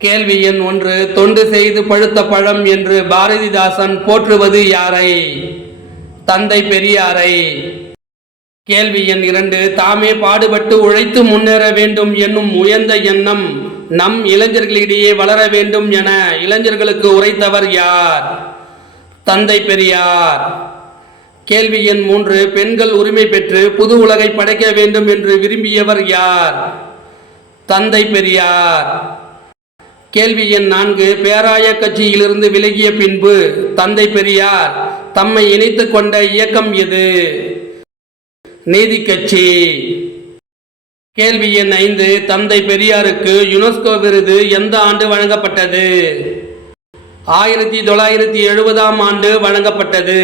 கேள்வி எண் 1. தொண்டு செய்து பழுத்த பழம் என்று பாரதிதாசன் போற்றுவது யாரை? தந்தை பெரியாரை. கேள்வி எண் 2. தாமே பாடுபட்டு உழைத்து முன்னேற வேண்டும் என்னும் உயர்ந்த எண்ணம் நம் இளைஞர்களிடையே வளர வேண்டும் என இளைஞர்களுக்கு உரைத்தவர் யார்? தந்தை பெரியார். கேள்வி எண் 3. பெண்கள் உரிமை பெற்று புது உலகை படைக்க வேண்டும் என்று விரும்பியவர் யார்? தந்தை பெரியார். கேள்வி எண் 4. பேராய கட்சியிலிருந்து விலகிய பின்பு தந்தை பெரியார் தம்மை இணைத்துக் கொண்ட இயக்கம் எது? நீதி கட்சி. கேள்வி எண் 5. தந்தை பெரியாருக்கு யுனெஸ்கோ விருது எந்த ஆண்டு வழங்கப்பட்டது? 1970ஆம் ஆண்டு வழங்கப்பட்டது.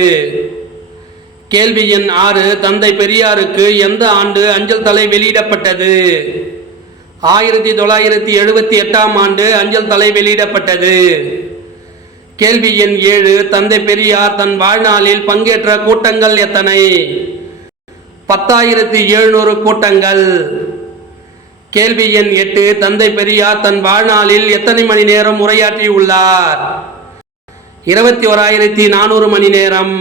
கேள்வி எண் 6. தந்தை பெரியாருக்கு எந்த ஆண்டு அஞ்சல் தலை வெளியிடப்பட்டது? 1978ஆம் ஆண்டு அஞ்சல் தலை வெளியிடப்பட்டது. கேள்வி எண் 7. தந்தை பெரியார் தன் வாழ்நாளில் பங்கேற்ற கூட்டங்கள் எத்தனை? 10,700 கூட்டங்கள். கேள்வி எண் 8. தந்தை பெரியார் தன் வாழ்நாளில் எத்தனை மணி நேரம் உரையாற்றியுள்ளார்? 21,400 மணி நேரம்.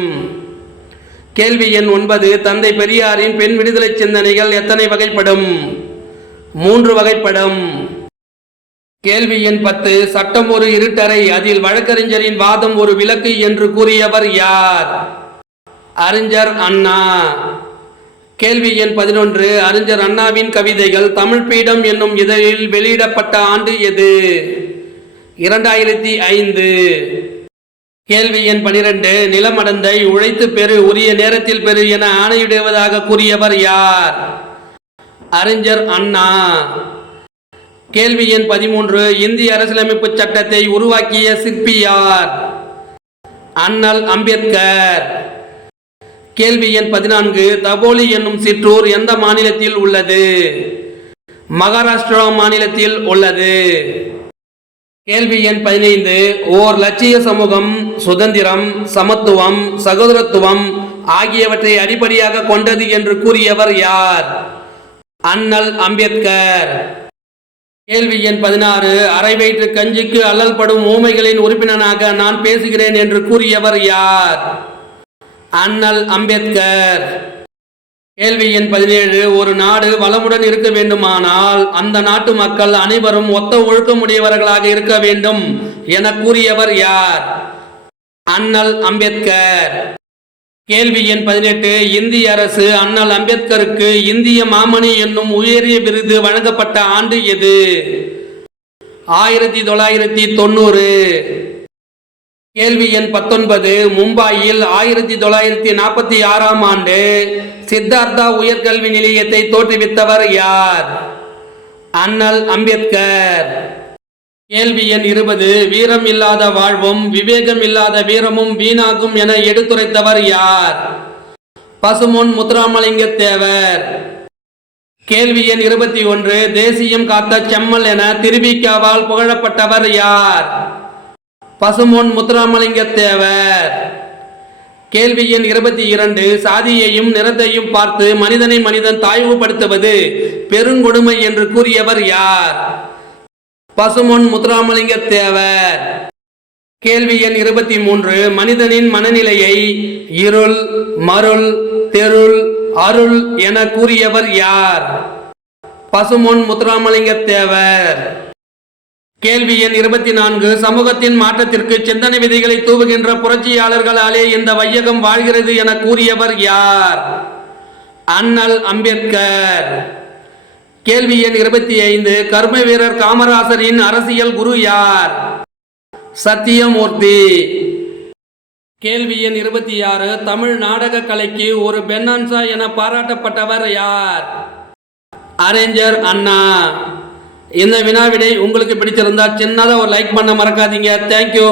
கேள்வி எண் 9. தந்தை பெரியாரின் பெண் விடுதலை சிந்தனைகள் எத்தனை வகைப்படும்? 3 வகைப்படும். கேள்வி எண் 10. சட்டம் ஒரு இருட்டறை, அதில் வழக்கறிஞரின் வாதம் ஒரு விளக்கு என்று கூறியவர் யார்? அறிஞர் அண்ணா. கேள்வி எண் 11. அறிஞர் அண்ணாவின் கவிதைகள் தமிழ் பீடம் என்னும் இதழில் வெளியிடப்பட்ட ஆண்டு எது? 2005. கேள்வி எண் 12. நிலமடந்தை உழைத்து பெறு, உரிய நேரத்தில் பெறு என ஆணையிடுவதாக கூறியவர் யார்? அறிஞர் அண்ணா. கேள்வி எண் 13. இந்திய அரசியலமைப்பு சட்டத்தை உருவாக்கிய சிற்பி யார்? அண்ணல் அம்பேத்கர். கேள்வி எண் 14. தபோலி என்னும் சிற்றூர் எந்த மாநிலத்தில் உள்ளது? மகாராஷ்டிரா மாநிலத்தில் உள்ளது. கேள்வி எண் 15. ஓர் லட்சிய சமூகம் சுதந்திரம், சமத்துவம், சகோதரத்துவம் ஆகியவற்றை அடிப்படையாக கொண்டது என்று கூறியவர் யார்? அண்ணல் அம்பேத்கர். கேள்வி எண் 16. அரை வயிற்று கஞ்சிக்கு அல்லல் படும் ஊமைகளின் உறுப்பினராக நான் பேசுகிறேன் என்று கூறியவர் யார்? அண்ணல் அம்பேத்கர். கேள்வி எண் 17. ஒரு நாடு வளமுடன் இருக்க வேண்டுமானால் அந்த நாட்டு மக்கள் அனைவரும் ஒத்த ஒழுக்கமுடையவர்களாக இருக்க வேண்டும் என கூறியவர் யார்? அண்ணல் அம்பேத்கர். கேள்வி எண் 18. இந்திய அரசு அண்ணல் அம்பேத்கருக்கு இந்திய மாமணி என்னும் உயரிய விருது வழங்கப்பட்ட ஆண்டு எது? 1990. கேள்வி எண் 19. மும்பாயில் 1946ஆம் ஆண்டு சித்தார்த்தா உயர்கல்வி நிலையத்தை தோற்றுவித்தவர் யார்? அண்ணல் அம்பேத்கர். கேள்வி எண் 20. வீரம் இல்லாத வாழ்வும் விவேகம் இல்லாத வீரமும் வீணாகும் என எடுத்துரைத்தவர் யார்? பசும்பொன் முத்துராமலிங்க தேவர். கேள்வி எண் 21. தேசியம் காத்த செம்மல் என திருவிக்காவால் புகழப்பட்டவர் யார்? பசும்பொன் முத்துராமலிங்க தேவர். கேள்வி எண் 22. சாதியையும் நிறத்தையும் பார்த்து மனிதனை மனிதன் தாழ்வுபடுத்துவது பெருங்கொடுமை என்று கூறியவர் யார்? பசும்பொன் முத்துராமலிங்க தேவர். கேள்வி எண் 23. மனிதனின் மனநிலையை இருள், மருள், தெருள், அருள் என கூறியவர் யார்? பசும்பொன் முத்துராமலிங்க தேவர். கேள்வி எண் 24. சமூகத்தின் மாற்றத்திற்கு சிந்தனை விதைகளை தூவுகின்ற புரட்சியாளர்களாலே இந்த வையகம் வாழ்கிறது என கூறியவர் யார்? அண்ணல் அம்பேத்கர். கேள்வி எண் 25. கர்ம வீரர் காமராசரின் அரசியல் குரு யார்? சத்தியமூர்த்தி. கேள்வி எண் 26. தமிழ் நாடக கலைக்கு ஒரு பென்னான்சா என பாராட்டப்பட்டவர் யார்? அறிஞர் அண்ணா. இந்த வினாவிடை உங்களுக்கு பிடிச்சிருந்தா சின்னதாக ஒரு லைக் பண்ண மறக்காதீங்க. தேங்க்யூ.